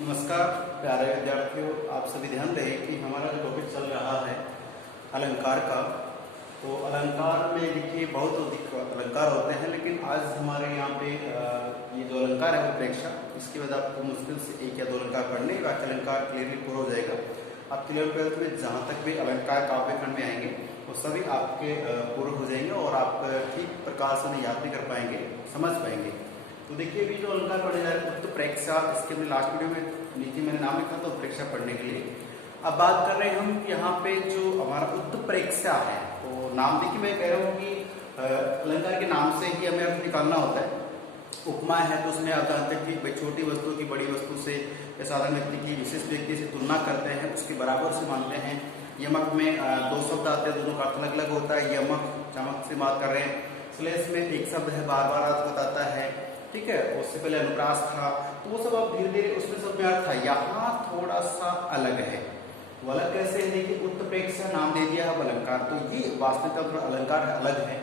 नमस्कार प्यारे विद्यार्थियों, आप सभी ध्यान दें कि हमारा जो टॉपिक चल रहा है अलंकार का। तो अलंकार में देखिए बहुत अधिक अलंकार होते हैं, लेकिन आज हमारे यहाँ पे ये जो अलंकार है वो प्रेक्षा, इसके बाद आपको मुश्किल से एक या दो अलंकार पढ़ने, बाकी अलंकार क्लियरली पूरा हो जाएगा। आप 11th-12th में जहाँ तक भी अलंकार काव्य खंड में आएंगे वो सभी आपके पूर्ण हो जाएंगे और आप ठीक प्रकार से उन्हें याद भी कर पाएंगे, समझ पाएंगे। तो देखिए अभी जो अलंकार पढ़े जा रहे हैं उत्प्रेक्षा, इसके हमने लास्ट वीडियो में नीचे मैंने नाम लिखा था उत्प्रेक्षा पढ़ने के लिए। अब बात कर रहे हैं हम यहाँ पे जो हमारा उत्प्रेक्षा है, तो नाम देखिए मैं कह रहा हूँ कि अलंकार के नाम से ही हमें अर्थ निकालना होता है। उपमा है तो उसमें आप जानते हैं कि छोटी वस्तु की बड़ी वस्तु से या साधारण व्यक्ति की विशेष व्यक्ति से तुलना करते हैं, उसके बराबर से मानते हैं। यमक में दो शब्द आते हैं, दोनों का अर्थ अलग अलग होता है। यमक चमक से बात कर रहे हैं। श्लेष में एक शब्द है, बार बार अर्थ बताता है, ठीक है। उससे पहले अनुप्रास था, तो वो सब अब धीरे धीरे उसमें सब में अर्थ था। यहाँ थोड़ा सा अलग है। वो अलग कैसे है? देखिए उत्प्रेक्षा नाम दे दिया है अलंकार, तो ये वास्तविक अलंकार अलग है।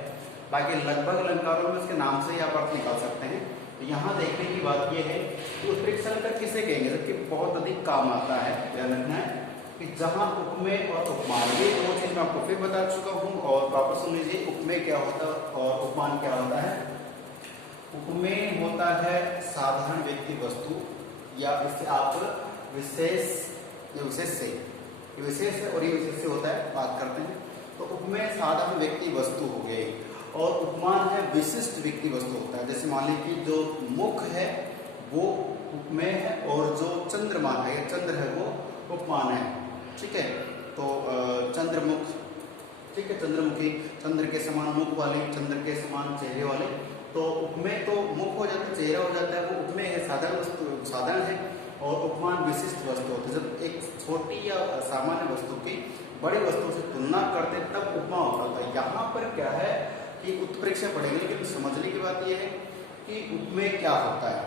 बाकी लगभग अलंकारों में उसके नाम से ही आप अर्थ निकाल सकते हैं। तो यहाँ देखने की बात यह है कि उत्प्रेक्षा अलंकार किसे कहेंगे, जबकि बहुत अधिक काम आता है। ध्यान रखना है कि जहाँ उपमेय और उपमान, ये दो चीज मैं आपको फिर बता चुका हूँ और वापस सुन लीजिए। उपमेय क्या होता है और उपमान क्या होता है? उपमेय होता है साधारण व्यक्ति वस्तु, या इससे आप विशेष, ये विशेष से, ये विशेष है और ये विशेष से होता है, बात करते हैं। तो उपमेय साधारण व्यक्ति वस्तु हो गए और उपमान है विशिष्ट व्यक्ति वस्तु होता है। जैसे मान लीजिए जो मुख है वो उपमेय है और जो चंद्रमान है या चंद्र है वो उपमान है, ठीक है। तो चंद्रमुख, ठीक है, चंद्रमुखी, चंद्र के समान मुख वाली, चंद्र के समान चेहरे वाले। तो उपमेय तो मुख हो जाता है, चेहरा हो जाता है, वो उपमेय है, साधारण वस्तु, साधारण है। और उपमान विशिष्ट वस्तु होती है। जब एक छोटी या सामान्य वस्तु की बड़ी वस्तु से तुलना करते तब उपमा होता है। यहाँ पर क्या है कि उत्प्रेक्षा पड़ेगी, लेकिन समझने की बात यह है कि उपमेय क्या होता है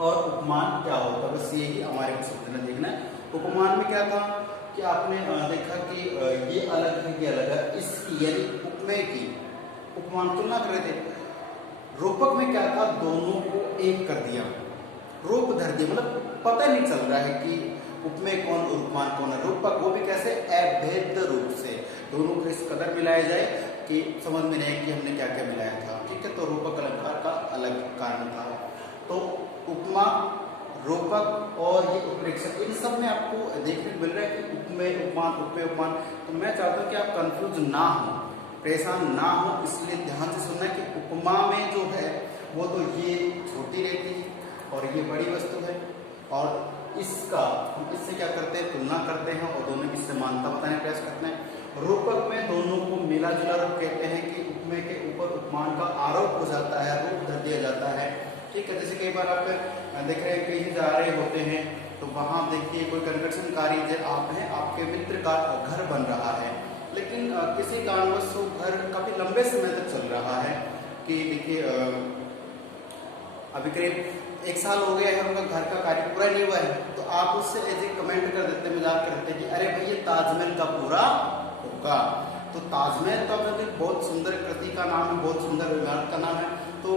और उपमान क्या होता है, बस यही हमारे को समझना देखना है। उपमान में क्या था कि आपने देखा कि ये अलग है, ये अलग है, इसकी यानी उपमेय की उपमान तुलना कर रहे थे। रूपक में क्या था? दोनों को एक कर दिया, रूप धर दिया, मतलब पता नहीं चल रहा है कि उपमेय कौन और उपमान कौन है। रूपक वो भी कैसे? अभेद रूप से, दोनों को इस कदर मिलाया जाए कि समझ में नहीं कि हमने क्या क्या मिलाया था, ठीक है। तो रूपक अलंकार का अलग कारण था। तो उपमा, रूपक और ये उत्प्रेक्षा, इन सब में आपको देखने को मिल रहा है कि उपमेय उपमान, उपमेय उपमान। तो मैं चाहता हूँ कि आप कंफ्यूज ना हो, परेशान ना हो, इसलिए ध्यान से सुनना है कि उपमा में जो है वो तो ये छोटी रहती है और ये बड़ी वस्तु है, और इसका हम इससे क्या करते हैं? तुलना करते हैं और दोनों की समानता बताने का प्रयास करते हैं। रूपक में दोनों को मिला जुला रूप कहते हैं कि उपमेय के ऊपर उपमान का आरोप हो जाता है, रूप धर दिया जाता है, ठीक है। जैसे कई बार आप देख रहे हैं कहीं जा रहे होते हैं तो वहां देखिए कोई कन्वर्शन कार्य आप हैं, आपके मित्र का घर बन रहा है, लेकिन किसी कारणवश वो घर काफी लंबे समय तक चल रहा है कि देखिए अभी करीब 1 साल हो गया है, उनका घर का कार्य पूरा नहीं हुआ है। तो आप उससे ऐसे कमेंट कर देते, मजाक कर देते कि अरे भाई ये ताजमहल का पूरा होगा। तो ताजमहल तो अपने बहुत सुंदर कृति का नाम है, बहुत सुंदर इमारत का नाम है। तो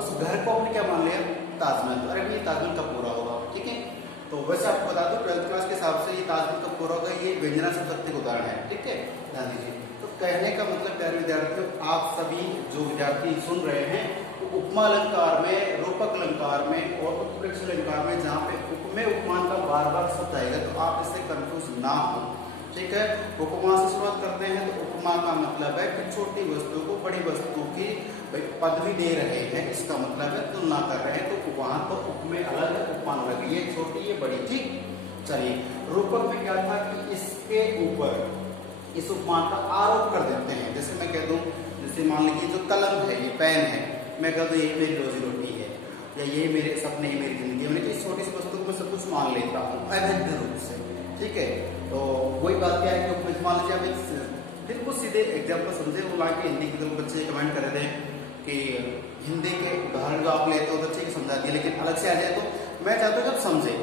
उस घर को आपने क्या मान लिया? ताजमहल। तो अरे भाई ताजमहल का पूरा होगा, ठीक है। तो वैसे आपको बता दो 12th क्लास के हिसाब से ये ताजमहल का पूरा होगा, ये व्यंजना से सत्य का उदाहरण है, ठीक है, ध्यान दीजिए। तो कहने का मतलब प्यारे विद्यार्थियों, आप सभी जो विद्यार्थी सुन रहे हैं, तो उपमा अलंकार में, रूपक अलंकार में और उत्प्रेक्षा अलंकार में जहाँ पे उपमेय उपमान का बार बार शब्द आएगा तो आप इससे कंफ्यूज ना हो, ठीक है। उपमा से शुरुआत करते हैं। तो उपमा का मतलब है कि छोटी वस्तु को बड़ी वस्तु की पदवी दे रहे हैं, इसका मतलब है तुलना कर रहे हैं। तो वहां तो उपमेय अलग है, उपमान अलग है, ये छोटी ये बड़ी, ठीक। चलिए रूपक में क्या था कि इसके ऊपर इस उपमान का आरोप कर देते हैं। जैसे मैं कह दूं, जैसे मान लीजिए जो कलम है, ये पेन है, मैं कह दूं ये मेरी रोजी रोटी है या ये मेरे सपने, ये मेरी जिंदगी, मैंने इस छोटी सी वस्तु को मैं सब कुछ मान लेता हूँ अवैध रूप से, ठीक है। तो वही बात क्या है कि मान लीजिए आप एक बिल्कुल सीधे एग्जाम्पल समझे, वो ला के हिंदी के तो बच्चे कमेंट कर रहे थे कि हिंदी के उदाहरण जो आप लेते हो तो ठीक समझा दिया, लेकिन अलग से आ जाए तो मैं चाहता हूँ जब समझे।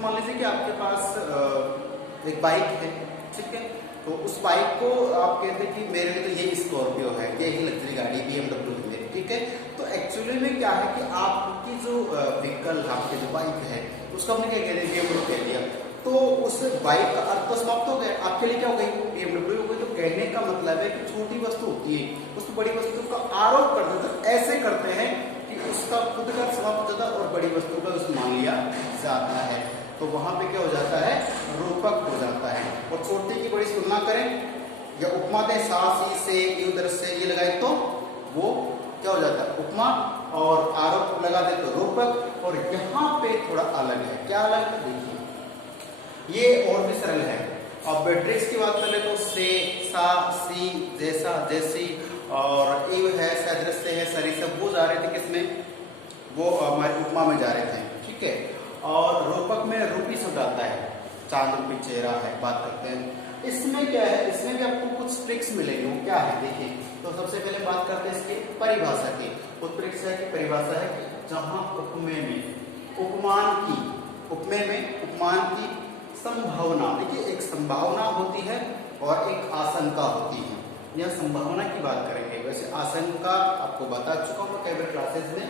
मान लीजिए कि आपके पास एक बाइक है, ठीक है। तो उस बाइक को आप कहते हैं कि मेरे लिए तो ये स्कॉर्पियो है, ये ही लग्जरी गाड़ी BMW है, ठीक है। तो एक्चुअली में क्या है कि आपकी जो व्हीकल, आपकी जो बाइक है, तो उसको हमने क्या कह दिया, BMW कह दिया। तो उस बाइक का अर्थ तो समाप्त हो गया। आपके लिए क्या हो गई, BMW हो गई। तो कहने का मतलब है कि छोटी वस्तु होती है, उस बड़ी वस्तु का आरोप कर देते, ऐसे करते हैं कि उसका खुद का समाप्त हो जाता है और बड़ी वस्तु का उस मान लिया जाता है। तो वहां पे क्या हो जाता है, रूपक हो जाता है। और छोटी की बड़ी से तुलना करें या उपमा दें, सा सी से उधर से ये लगाए तो वो क्या हो जाता है, उपमा, और आरोप लगा दे तो रूपक। और यहाँ पे थोड़ा अलग है, क्या अलग है देखिए, ये और भी सरल है। अब ट्रिक्स की बात करें तो से, सा, सी, जैसा, जैसी, और इव है, सदृश है, सरिसप, वो जा रहे थे किसमें, वो हमारे उपमा में जा रहे थे, ठीक है। और रूपक में रूपी शब्द आता है, चांद रूपी चेहरा है, बात करते हैं। इसमें क्या है, इसमें भी आपको कुछ ट्रिक्स मिलेंगे, वो क्या है देखिए। तो सबसे पहले बात करते हैं इसकी परिभाषा की। उत्प्रेक्षा की परिभाषा है कि जहां उपमेय में उपमान की, उपमेय में उपमान की संभावना, देखिए एक संभावना होती है और एक आशंका होती है। यह संभावना की बात करेंगे, वैसे आशंका आपको बता चुका हूँ कई बार क्लासेस में,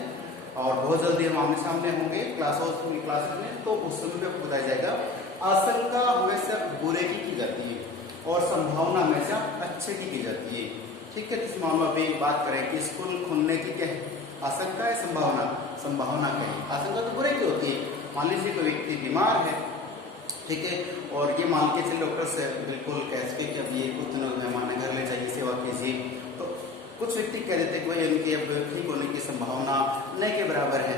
और बहुत जल्दी हम आमने सामने होंगे क्लासेस में, तो उस समय आपको बताया जाएगा। आशंका हमेशा बुरे की जाती है और संभावना हमेशा अच्छे की जाती है, ठीक है। इस मामले में बात करें कि स्कूल खुलने की क्या है, आशंका है, संभावना, संभावना क्या है, आशंका तो बुरे की होती है। मान लीजिए कोई व्यक्ति बीमार है, ठीक है, और ये मान के चलिए डॉक्टर से बिल्कुल कह सके कि अब ये कुछ दिनों मेहमान घर ले जाइए, सेवा कीजिए, तो कुछ व्यक्ति कह देते कि भाई इनकी अब ठीक होने की संभावना नहीं के बराबर है।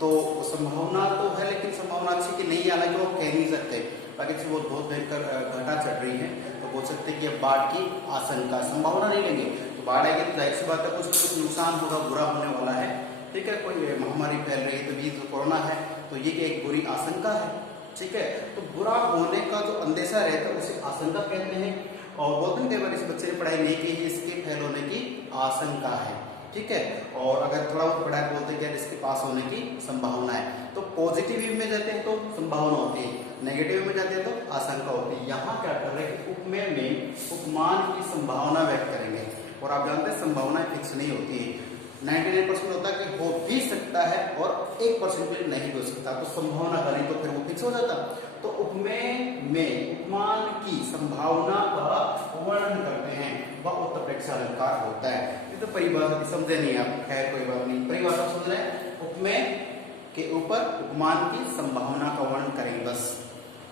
तो संभावना तो है, लेकिन संभावना अच्छी की नहीं, हालांकि वो कह नहीं सकते। बाकी से वो बहुत भयंकर घटा चढ़ रही है, तो बोल सकते कि अब बाढ़ की आशंका, संभावना नहीं लेंगे। तो बाढ़ आएगी तो जाहिर सी बात है कुछ नुकसान होगा, बुरा होने वाला है, ठीक है। कोई महामारी फैल रही है, तो ये तो कोरोना है, तो ये एक बुरी आशंका है, ठीक है। तो बुरा होने का जो अंदेशा रहता है उसे आशंका कहते हैं। और बोलते हैं कई बार इस बच्चे ने पढ़ाई नहीं की, इसके फेल होने की आशंका है, ठीक है। और अगर थोड़ा बहुत पढ़ाई बोलते हैं इसके पास होने की संभावना है। तो पॉजिटिव में जाते हैं तो संभावना होती है, नेगेटिव में जाते हैं तो आशंका होती है। यहाँ क्या कर रहे हैं, उपमेय में उपमान की संभावना व्यक्त करेंगे। और आप जानते हैं संभावना फिक्स नहीं होती है, 99% होता है कि हो भी सकता है और 1% भी नहीं हो सकता। तो संभावना करें तो फिर वो फिक्स हो जाता। तो उपमेय में उपमान की संभावना का वर्णन करते हैं, वह उत्प्रेक्षा अलंकार होता है। ये तो परिभाषा समझे नहीं आप, खैर कोई बात नहीं, परिभाषा समझ रहे हैं। उपमेय के ऊपर उपमान की संभावना का वर्णन करेंगे बस।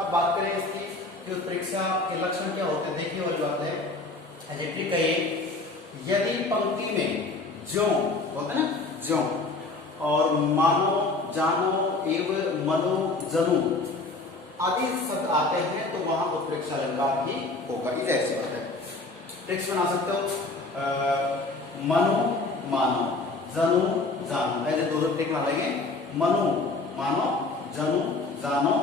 अब बात करें इसकी उत्प्रेक्षा के लक्षण क्या होते हैं, देखिए वाली बात है। एडजेक्टिव कहिए, यदि पंक्ति में ज्यों बोलते हैं ना, ज्यों और मानो, जानो, एवं, मनो, जनु आदि शब्द आते हैं तो वहां उत्प्रेक्षा अलंकार ही होगा। ये ऐसी बात है। टेक्स्ट बना सकते हो, मनो मानो, जनु जानो, ऐसे दो टेक्स्ट बना लेंगे। मनो मानो, जनु जानो,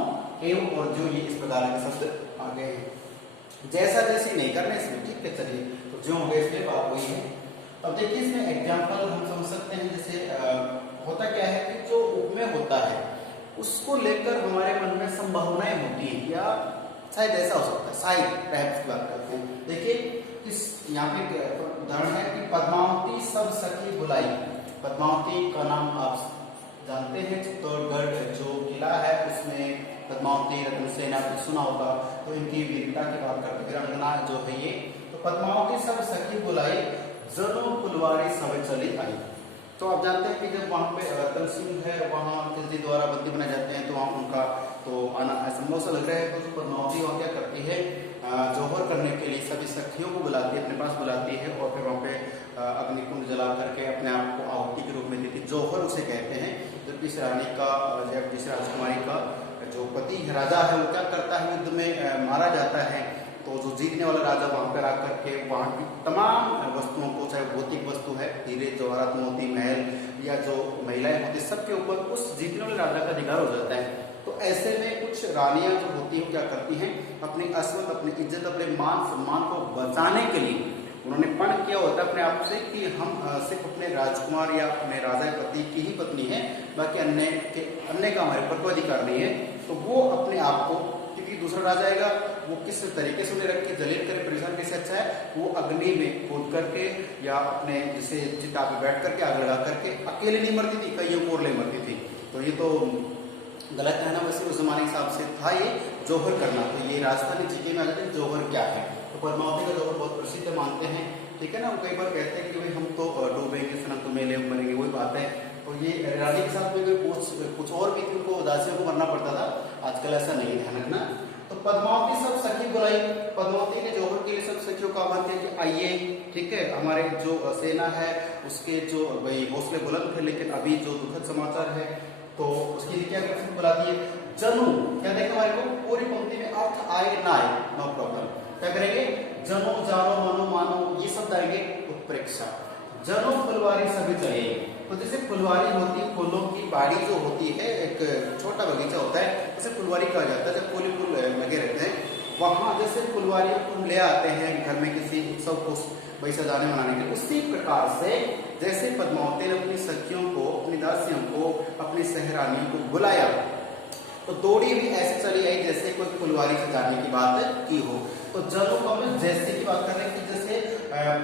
एवं और जो, ये इस प्रकार के शब्द आ गए हैं। जैसा जैसी नहीं करने इसमें, ठीक है। चलिए तो जो हो गया इसलिए बात हुई है। अब देखिए इसमें एग्जाम्पल हम समझ सकते हैं। जैसे होता क्या है कि जो उपमेय होता है उसको लेकर हमारे मन में संभावनाएं होती हैं, या शायद ऐसा हो सकता है, शायद perhaps बात करते हैं। देखिए इस यहाँ पे उदाहरण है कि पद्मावती सब सखी बुलाई। पद्मावती का नाम आप जानते हैं, चित्तौड़गढ़ जो किला है उसमें पद्मावती रत्न सेन आपने सुना होगा। तो इनकी वीरता की बात करते, वीरांगना जो है ये। तो पद्मावती सब सखी बुलाई, जनो फुलवारी सब चली आई। तो आप जानते हैं कि जब वहाँ पे रतन सिंह है, वहाँ खिलजी द्वारा बंदी बनाए जाते हैं, तो वहाँ उनका तो आना संभव सा लग रहा है। तो पद्मावती वहाँ क्या करती है, जौहर करने के लिए सभी सखियों को बुलाती है, अपने पास बुलाती है, और फिर वहाँ पे अग्निकुंड जला करके अपने आप को आहुति के रूप में देती है। जौहर उसे कहते हैं। जबकि इस रानी का, जब इस राजकुमारी का जो पति राजा है वो क्या करता है, युद्ध में मारा जाता है। तो जो जीतने वाला राजा वहां पर आकर के वहां की तमाम वस्तुओं को, चाहे भौतिक वस्तु है, हीरे जवाहरात मोती महल, या जो महिलाएं होती है, सबके ऊपर उस जीतने वाले राजा का अधिकार हो जाता है। तो ऐसे में कुछ रानियां जो होती हैं क्या करती हैं, अपनी अस्मत, अपनी इज्जत, अपने मान सम्मान को बचाने के लिए उन्होंने पण किया होता है अपने आप से कि हम सिर्फ अपने राजकुमार या अपने राजा पति की ही पत्नी है, बाकी अन्य का हमारे ऊपर कोई अधिकार नहीं है। तो वो अपने आप को, क्योंकि दूसरा राजा आएगा वो किस तरीके से उन्हें रख के जलील करे, परेशान कैसे, अच्छा है वो अग्नि में कूद करके या अपने जैसे चिता पे बैठ करके आग लगा करके, अकेले नहीं मरती थी, कईयों को और ले मरती थी। तो ये तो गलत है ना, वैसे उस जमाने के हिसाब से था ये जोहर करना। तो ये राजस्थानी जीके में आ जाते हैं जोहर क्या है। तो पद्मावती का जोहर बहुत प्रसिद्ध मानते हैं, ठीक है ना। वो कई बार कहते हैं कि भाई हम तो डूबेंगे फिर हम तो मेले में मरेंगे, वही बात है। तो ये रानी के साथ में कोई कुछ और भी थी, उनको दासियों को मरना पड़ता था, आजकल ऐसा नहीं, ध्यान रखना। तो पद्मावती सब सखी बुलाई, पद्मावती के जोहर के लिए सब सखियों का आह्वान किया कि आइए, ठीक है। हमारे जो सेना है उसके जो भाई हौसले बुलंद थे, लेकिन अभी जो दुखद समाचार है तो उसके लिए क्या करते बुलाती है, जनू क्या देखें हमारे को पूरी पंक्ति में अर्थ आए ना आए नो प्रॉब्लम, क्या करेंगे, जनो जानो मनो मानो ये सब आएंगे उत्प्रेक्षा। जनो फुलवारी सभी चाहिए, तो जैसे फुलवारी होती है, फूलों की बाड़ी जो होती है, एक छोटा बगीचा होता है, उसे फुलवारी कहा जाता है। जब फूल फूल लगे रहते हैं वहां जैसे फुलवारी फूल ले आते हैं घर में किसी उत्सव को भाई सजाने मनाने के लिए, उसी प्रकार से जैसे पद्मावती ने अपनी सखियों को, अपनी दासियों को, अपनी सहरानियों को बुलाया, तो दौड़ी भी ऐसे चली आई जैसे कोई फुलवारी सजाने की बात की हो। तो जनो को हम जैसे की बात कर रहे हैं कि जैसे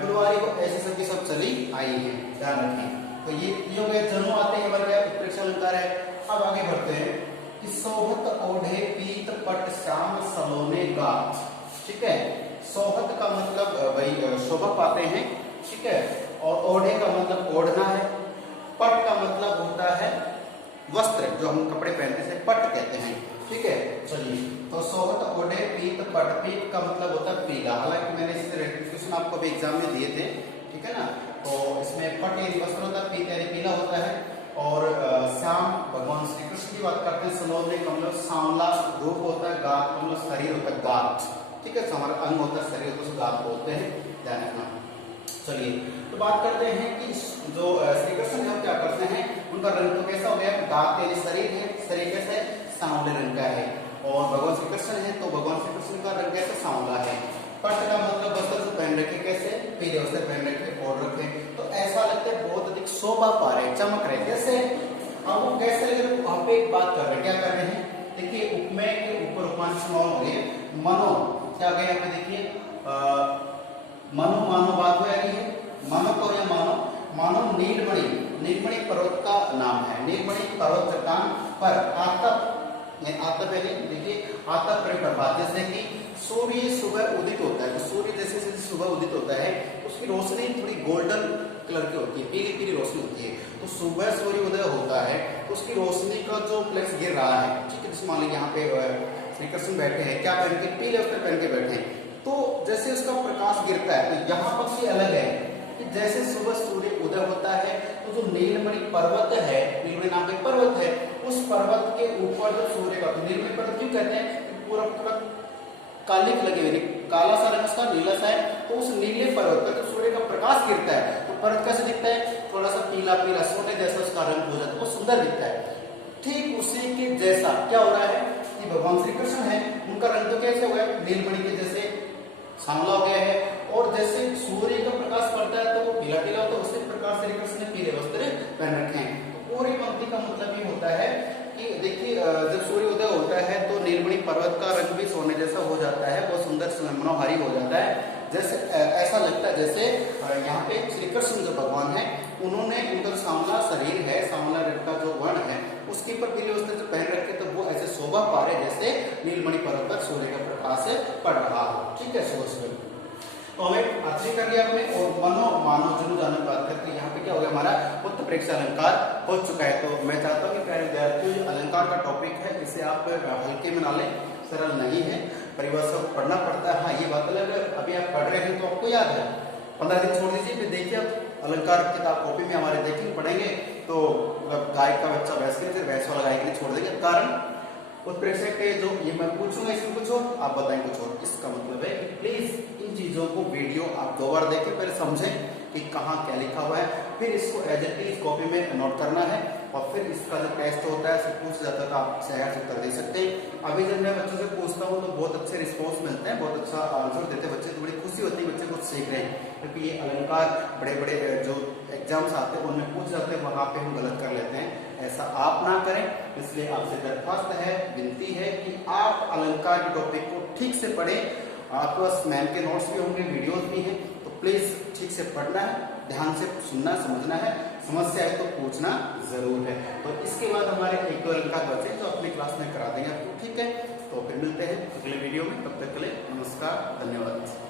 फुलवारी को ऐसे सखी सब चली आई है, ध्यान रखें। तो ये हो गए जनो आते हैं, बन गया उत्प्रेक्षा अलंकार है। अब आगे बढ़ते हैं कि सोहत ओढ़े पीत पट श्याम सलोने गात, ठीक है। सोहत का मतलब भाई शोभा पाते हैं, ठीक है, और ओढ़े का मतलब ओढ़ना है, पट का मतलब होता है वस्त्र जो हम कपड़े पहनते हैं पट कहते हैं, ठीक है। चलिए, तो सोहत ओढ़े पीत पट, पीत का मतलब होता है पीला, हालांकि मैंने इससे रेक्टिफिकेशन आपको भी एग्जाम में दिए थे, ठीक है ना। तो इसमें पट यानी वस्त्र होता है, पीत यानी पीला होता है। और श्याम भगवान श्री कृष्ण की बात करते हैं, सलोने का मतलब सांवला रूप होता है, गात का मतलब शरीर होता है, गात, ठीक है, हमारा अंग होता है, शरीर होता है, गात बोलते हैं, ध्यान रखना। चलिए, तो बात करते हैं कि जो श्री कृष्ण है क्या करते हैं, उनका रंग तो कैसा हो गया, गात यानी शरीर है, शरीर कैसा है, सांवले रंग का है। और भगवान श्री कृष्ण है तो भगवान श्री कृष्ण का रंग कैसा, सांवला है। पट का मतलब वस्त्र जो पहन रखे कैसे, पीले वस्त्र पहन रखे और रखे, तो ऐसा लगता है बहुत अधिक शोभा पा रहे, चमक रहे जैसे। अब वो कैसे लग रहे, वहां पे एक बात कर रहे हैं, क्या कर रहे हैं, देखिए उपमेय के ऊपर उपमान समान हो गए, मनो क्या गए यहाँ पे देखिए, मनो मानो बात हो रही है, मानो को या मानो, मानो नीलमणि, नीलमणि पर्वत का नाम है, नीलमणि पर्वत चट्टान पर आतप, आतप है देखिए, आतप प्रभात, जैसे कि सूर्य सुबह उदित होता है, तो सूर्य जैसे जैसे सुबह उदित होता है उसकी रोशनी थोड़ी गोल्डन कलर की होती है, पीली पीली रोशनी होती है। तो सुबह सूर्य उदय होता है तो उसकी रोशनी का जो फ्लेक्स गिर रहा है, ठीक है, जैसे मान लीजिए यहाँ पे श्री कृष्ण बैठे हैं, क्या पहन के, पीले वस्त्र पहन के बैठे हैं, तो जैसे उसका प्रकाश गिरता है, तो यहाँ पर ये अलग है कि जैसे सुबह सूर्य उदय होता है तो जो नीलमणि पर्वत है, नीलमणि नाम का पर्वत है, उस पर्वत के ऊपर जो सूर्य का, तो नीलमणि पर्वत क्यों कहते हैं, पूरा पूरा कालिक लगे हुए, काला सा रंग उसका, नीला सा है, तो उस नीले पर्वत पर जब सूर्य का प्रकाश गिरता है तो पर्वत कैसे दिखता है, थोड़ा सा पीला पीला सोने जैसा उसका रंग हो जाता है, वो सुंदर दिखता है। ठीक उसी के जैसा क्या हो रहा है कि भगवान श्री कृष्ण है, उनका रंग तो कैसे हो गया, नीलमणि के जैसे सांवला हो गया है, और जैसे सूर्य का प्रकाश पड़ता है तो वो पीला पीला होता है, उसी प्रकार श्री कृष्ण ने पीले वस्त्र पहन रखे हैं। तो पूरी पंक्ति का मतलब ये होता है कि देखिए जब सूर्य उदय होता है तो नीलमणि पर्वत का रंग भी सोने जैसा हो जाता है, वो सुंदर मनोहारी हो जाता है, जैसे ऐसा लगता है जैसे यहाँ पे श्री कृष्ण जो भगवान है उन्होंने उनका सांवला शरीर है, सांवला रंग का जो वर्ण है उसके ऊपर पीले वस्त्र जो पहन रखे तो वो ऐसे शोभा पा रहे जैसे नीलमणि पर्वत पर सूर्य का प्रकाश पड़ रहा हो, ठीक है। सूर्य तो हमें आश्चर्य कर लिया हमने, और मनो मानो जनो जानो की बात करते हैं, यहाँ पे क्या हो गया, हमारा उत्प्रेक्षा अलंकार हो चुका है। तो मैं चाहता हूँ कि प्यारे विद्यार्थियों जो अलंकार का टॉपिक है इसे आप हल्के में ना लें, सरल नहीं है, परिभाषा को पढ़ना पड़ता है। हाँ ये बात अलग है, अभी आप पढ़ रहे हैं तो आपको याद है, 15 दिन छोड़ दीजिए, फिर देखिए आप अलंकार किताब कॉपी में हमारे देखेंगे पढ़ेंगे तो मतलब गाय का बच्चा भैंस के, फिर भैंस वाला गाय के लिए छोड़ देंगे, कारण उत्प्रेक्षा के जो ये मैं पूछूंगा इसमें कुछ और आप बताएं कुछ और। इसका मतलब है कि प्लीज इन चीजों को वीडियो आप 2 बार देखें, पहले समझें कि कहाँ क्या लिखा हुआ है, फिर इसको एज इट इज कॉपी में नोट करना है, और फिर इसका जो टेस्ट होता है पूछ जाता है तो आप सहज उत्तर दे सकते हैं। अभी जब मैं बच्चों से पूछता हूँ तो बहुत अच्छे रिस्पॉन्स मिलते हैं, बहुत अच्छा आंसर देते हैं बच्चे, तो बड़ी खुशी होती है, बच्चे कुछ सीख रहे हैं, क्योंकि ये अलंकार बड़े बड़े जो एग्जाम्स आते हैं उनमें पूछ जाते हैं, वहाँ पे हम गलत कर लेते हैं, ऐसा आप ना करें। इसलिए आपसे दरख्वास्त है, विनती है कि आप अलंकार के टॉपिक को ठीक से पढ़ें, आपके पास मैम के नोट्स भी होंगे, वीडियोस भी हैं, तो प्लीज ठीक से पढ़ना है, ध्यान से सुनना समझना है, समस्या है तो पूछना जरूर है। तो इसके बाद हमारे 1-2 दो अलंकार बचे जो अपनी क्लास में करा देंगे आपको, ठीक है। तो फिर मिलते हैं अगले वीडियो में, तब तक के लिए नमस्कार, धन्यवाद।